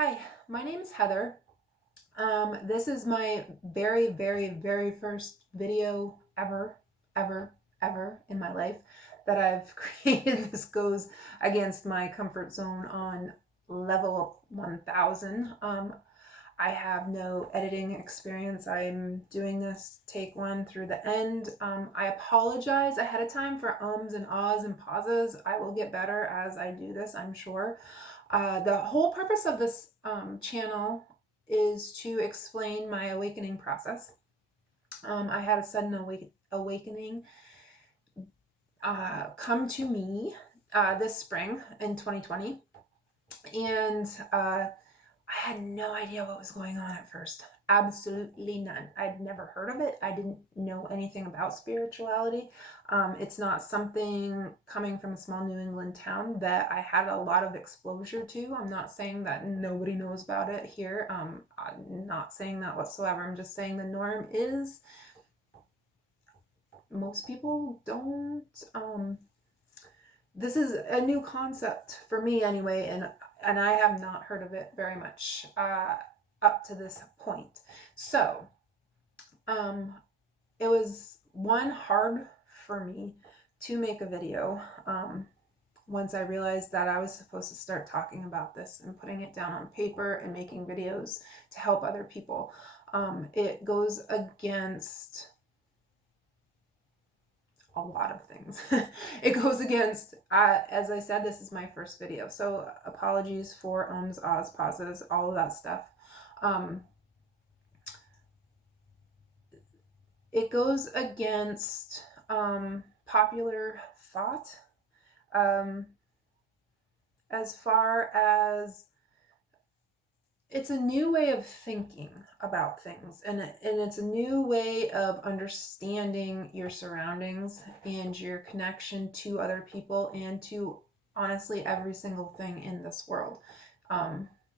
Hi, my name is Heather. This is my very, very, very first video ever in my life that I've created. This goes against my comfort zone on level 1000. I have no editing experience. I'm doing this take one through the end. I apologize ahead of time for ums and ahs and pauses. I will get better as I do this, I'm sure. The whole purpose of this channel is to explain my awakening process. I had a sudden awakening come to me this spring in 2020, and I had no idea what was going on at first. Absolutely none. I'd never heard of it. I didn't know anything about spirituality. It's not something coming from a small New England town that I had a lot of exposure to. I'm not saying that nobody knows about it here. I'm not saying that whatsoever. I'm just saying the norm is most people don't. This is a new concept for me anyway, and I have not heard of it very much up to this point. So it was hard for me to make a video once I realized that I was supposed to start talking about this and putting it down on paper and making videos to help other people. It goes against a lot of things. It goes against, as I said, this is my first video, so apologies for ums, ahs, pauses, all of that stuff. It goes against popular thought as far as it's a new way of thinking about things, and it's a new way of understanding your surroundings and your connection to other people and to honestly every single thing in this world.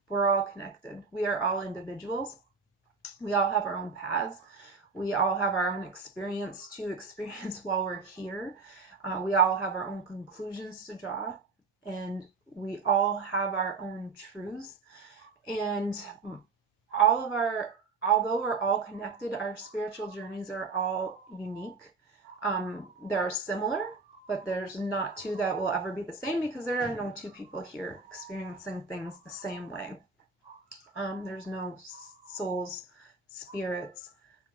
We're all connected. We are all individuals. We all have our own paths. We all have our own experience to experience while we're here. We all have our own conclusions to draw, and we all have our own truths. And although we're all connected, our spiritual journeys are all unique. They're similar, but there's not two that will ever be the same, because there are no two people here experiencing things the same way. There's no souls, spirits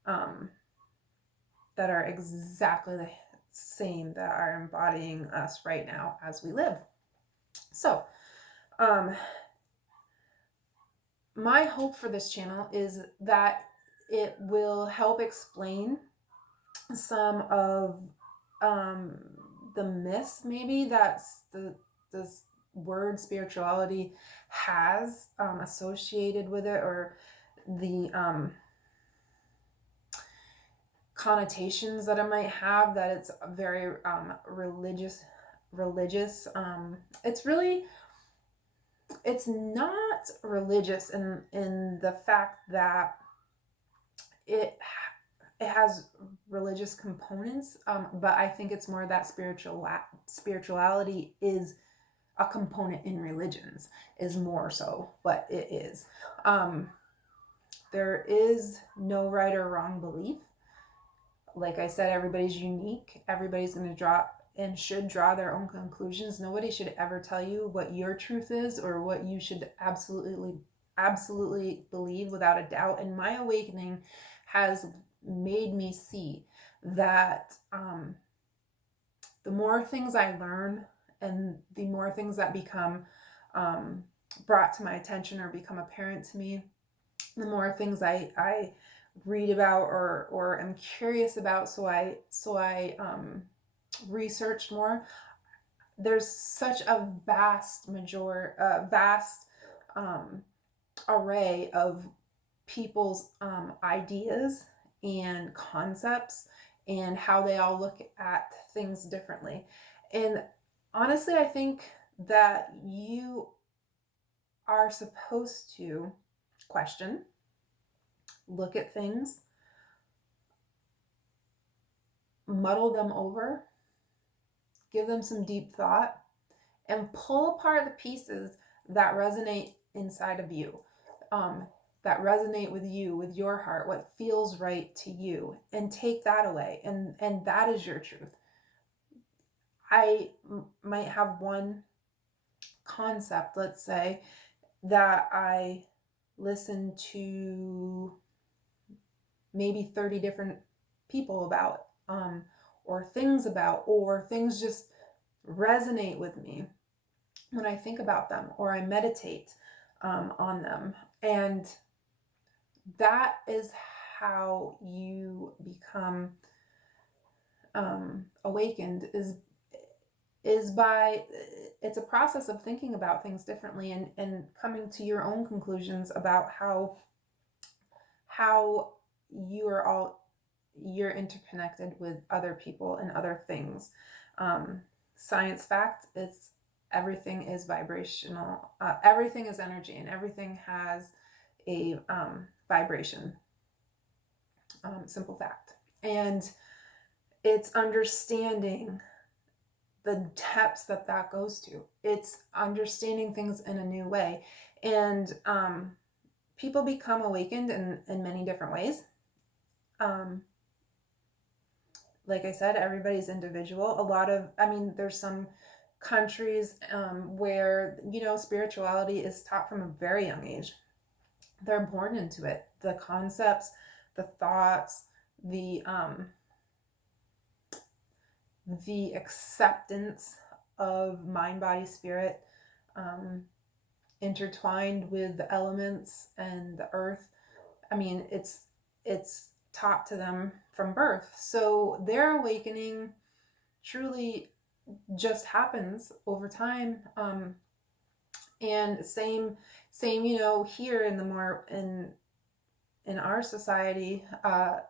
that are exactly the same that are embodying us right now as we live. So, my hope for this channel is that it will help explain some of the myths maybe that's the word spirituality has associated with it, or the connotations that it might have, that it's very religious. It's not religious in the fact that it has religious components, but I think it's more that spirituality is a component in religions, is more so what it is. There is no right or wrong belief. Like I said, everybody's unique. Everybody's going to draw and should draw their own conclusions. Nobody should ever tell you what your truth is or what you should absolutely believe without a doubt. And my awakening has made me see that the more things I learn and the more things that become brought to my attention or become apparent to me, the more things I read about or am curious about, so I researched more. There's such a vast array of people's ideas and concepts and how they all look at things differently. And honestly, I think that you are supposed to question, look at things, muddle them over, give them some deep thought, and pull apart the pieces that resonate inside of you, that resonate with you, with your heart, what feels right to you, and take that away. And that is your truth. I might have one concept, let's say, that I listen to maybe 30 different people about, or things just resonate with me when I think about them, or I meditate on them. And that is how you become awakened, is by, it's a process of thinking about things differently, and coming to your own conclusions about how you're interconnected with other people and other things. Science fact, it's everything is vibrational. Everything is energy, and everything has a vibration. Simple fact. And it's understanding the depths that goes to. It's understanding things in a new way. And people become awakened in many different ways. Like I said, everybody's individual. There's some countries where, spirituality is taught from a very young age. They're born into it. The concepts, the thoughts, the acceptance of mind, body, spirit, intertwined with the elements and the earth. It's taught to them from birth. So their awakening truly just happens over time. And same, here in our society,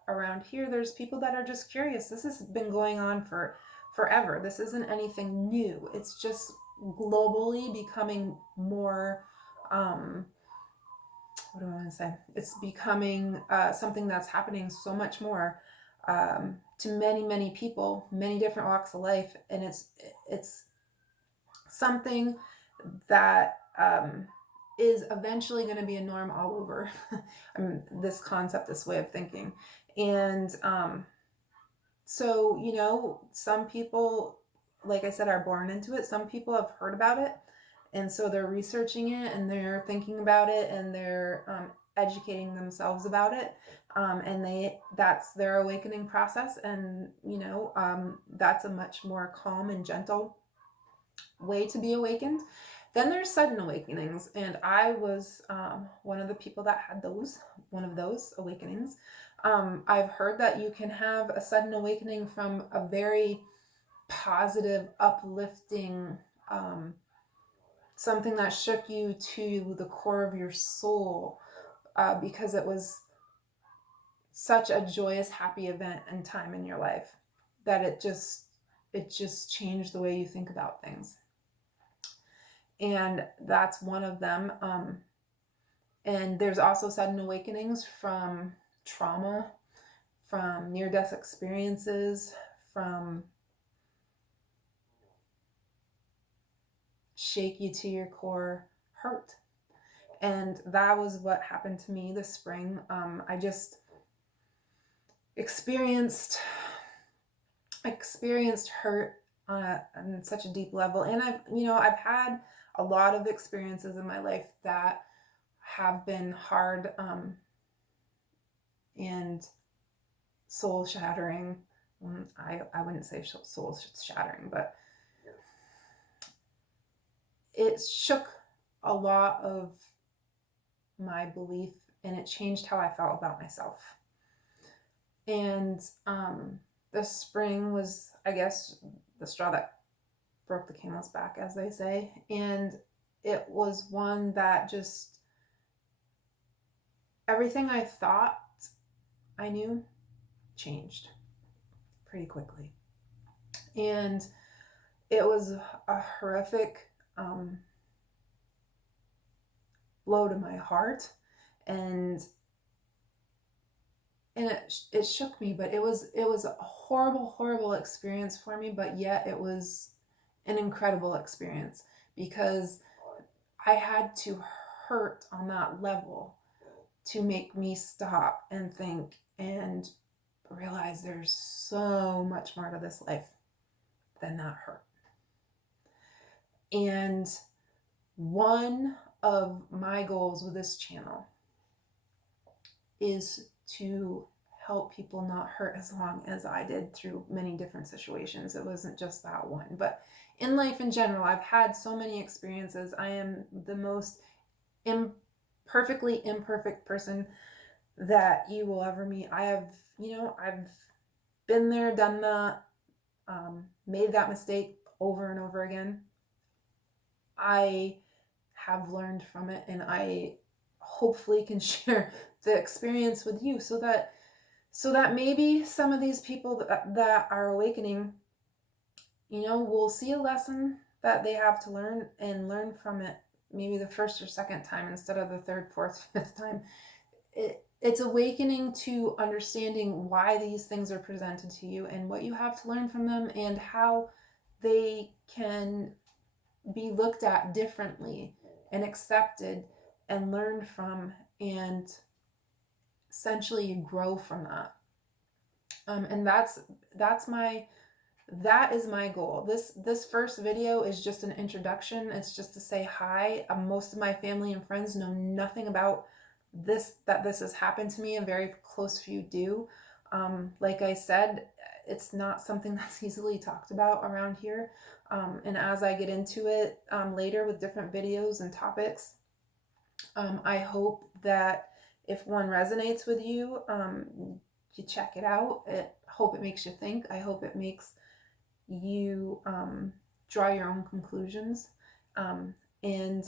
around here, there's people that are just curious. This has been going on for forever. This isn't anything new. It's just globally becoming more, what do I want to say? It's becoming something that's happening so much more to many, many people, many different walks of life. And it's something that is eventually going to be a norm all over. This concept, this way of thinking. And so, some people, like I said, are born into it. Some people have heard about it, and so they're researching it, and they're thinking about it, and they're educating themselves about it. And that's their awakening process. And, that's a much more calm and gentle way to be awakened. Then there's sudden awakenings, and I was one of the people that had one of those awakenings. I've heard that you can have a sudden awakening from a very positive, uplifting, something that shook you to the core of your soul, because it was such a joyous, happy event and time in your life that it just changed the way you think about things. And that's one of them. And there's also sudden awakenings from trauma, from near-death experiences, from shake you to your core hurt. And that was what happened to me this spring. I just experienced hurt on such a deep level. And I've had a lot of experiences in my life that have been hard and soul shattering. I wouldn't say soul shattering, but it shook a lot of my belief, and it changed how I felt about myself. And the spring was, I guess, the straw that broke the camel's back, as they say. And it was one that just, everything I thought I knew changed pretty quickly. And it was a horrific blow to my heart, and it shook me. But it was a horrible experience for me, but yet it was an incredible experience, because I had to hurt on that level to make me stop and think and realize there's so much more to this life than that hurt. And one of my goals with this channel is to help people not hurt as long as I did through many different situations. It wasn't just that one, but in life in general, I've had so many experiences. I am the most perfectly imperfect person that you will ever meet. I've been there, done that, made that mistake over and over again. I have learned from it, and I hopefully can share the experience with you so that maybe some of these people that are awakening, will see a lesson that they have to learn and learn from it maybe the first or second time instead of the third, fourth, fifth time. It's awakening to understanding why these things are presented to you and what you have to learn from them and how they can be looked at differently and accepted and learned from, and essentially you grow from that. And that is my goal. This first video is just an introduction. It's just to say hi. Most of my family and friends know nothing about that this has happened to me. A very close few do. Like I said, it's not something that's easily talked about around here. And as I get into it later with different videos and topics, I hope that if one resonates with you, you check it out. I hope it makes you think. I hope it makes you draw your own conclusions. And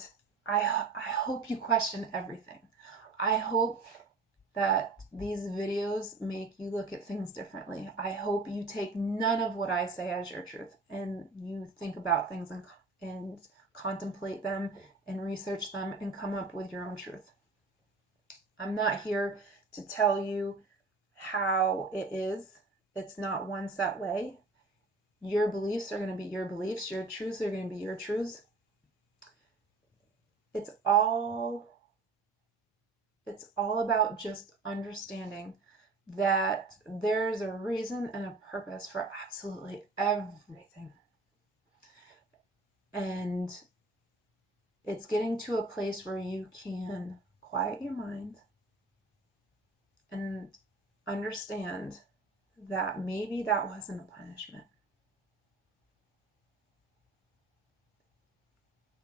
I hope you question everything. I hope that these videos make you look at things differently. I hope you take none of what I say as your truth, and you think about things and contemplate them and research them and come up with your own truth. I'm not here to tell you how it is. It's not one set way. Your beliefs are going to be your beliefs. Your truths are going to be your truths. It's all about just understanding that there's a reason and a purpose for absolutely everything. And it's getting to a place where you can quiet your mind and understand that maybe that wasn't a punishment.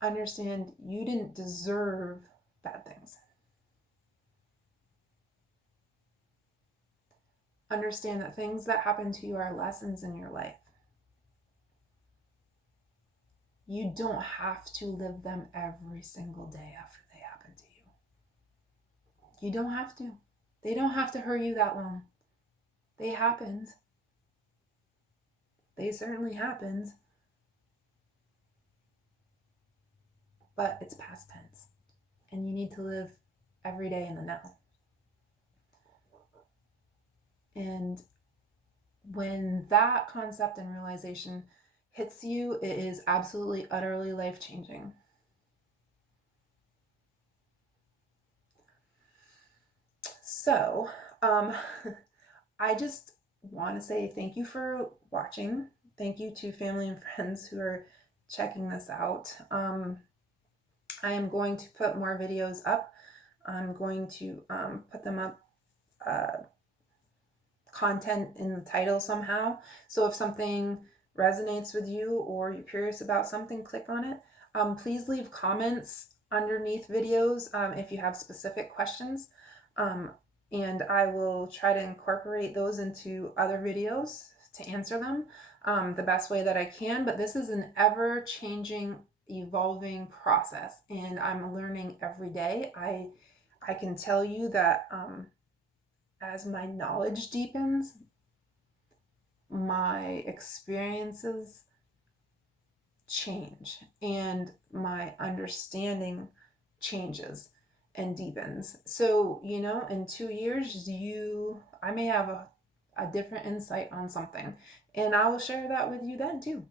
Understand you didn't deserve bad things. Understand that things that happen to you are lessons in your life. You don't have to live them every single day after they happen to you. You don't have to. They don't have to hurt you that long. They happened. They certainly happened. But it's past tense. And you need to live every day in the now. And when that concept and realization hits you, it is absolutely, utterly life-changing. So, I just want to say thank you for watching. Thank you to family and friends who are checking this out. I am going to put more videos up. I'm going to put them up content in the title somehow. So if something resonates with you or you're curious about something, click on it. Please leave comments underneath videos if you have specific questions. And I will try to incorporate those into other videos to answer them the best way that I can. But this is an ever-changing, evolving process, and I'm learning every day. I can tell you that as my knowledge deepens, my experiences change and my understanding changes and deepens. So, in 2 years, I may have a different insight on something, and I will share that with you then too.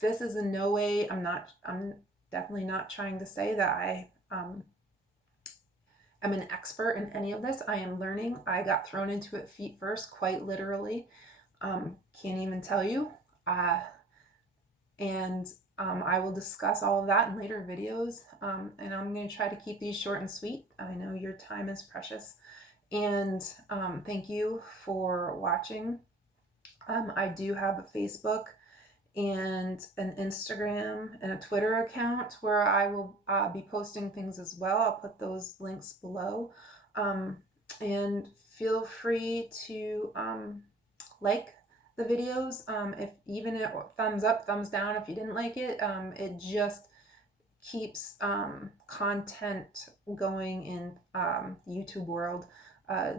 This is in no way, I'm definitely not trying to say that I am an expert in any of this. I am learning. I got thrown into it feet first, quite literally. Can't even tell you. I will discuss all of that in later videos. And I'm going to try to keep these short and sweet. I know your time is precious. And thank you for watching. I do have a Facebook and an Instagram and a Twitter account where I will be posting things as well. I'll put those links below. And feel free to like the videos. If even a thumbs up, thumbs down if you didn't like it. It just keeps content going in YouTube world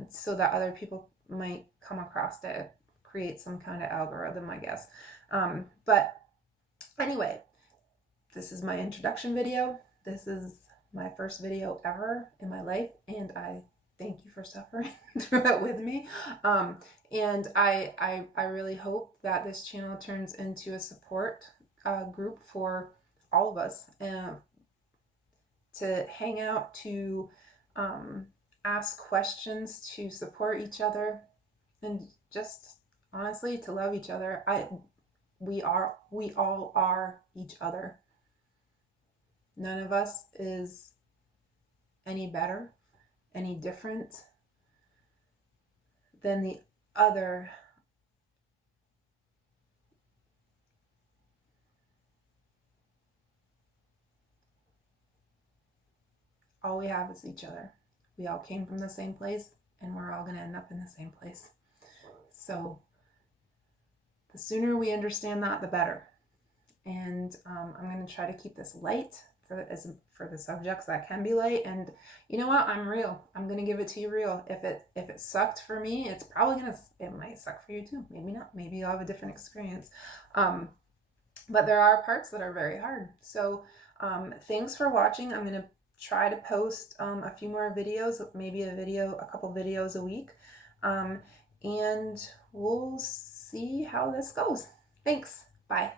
so that other people might come across it, create some kind of algorithm, I guess. But anyway, this is my introduction video. This is my first video ever in my life, and I thank you for suffering through it with me. And I really hope that this channel turns into a support group for all of us, to hang out, to ask questions, to support each other, and just honestly to love each other. We all are each other. None of us is any better, any different than the other. All we have is each other. We all came from the same place, and we're all going to end up in the same place. So the sooner we understand that, the better. And I'm going to try to keep this light for the subjects that can be light. And you know what? I'm real. I'm going to give it to you real. If it sucked for me, it's probably it might suck for you too. Maybe not. Maybe you'll have a different experience. But there are parts that are very hard. So thanks for watching. I'm going to try to post a few more videos, maybe a couple videos a week. And we'll see how this goes. Thanks. Bye.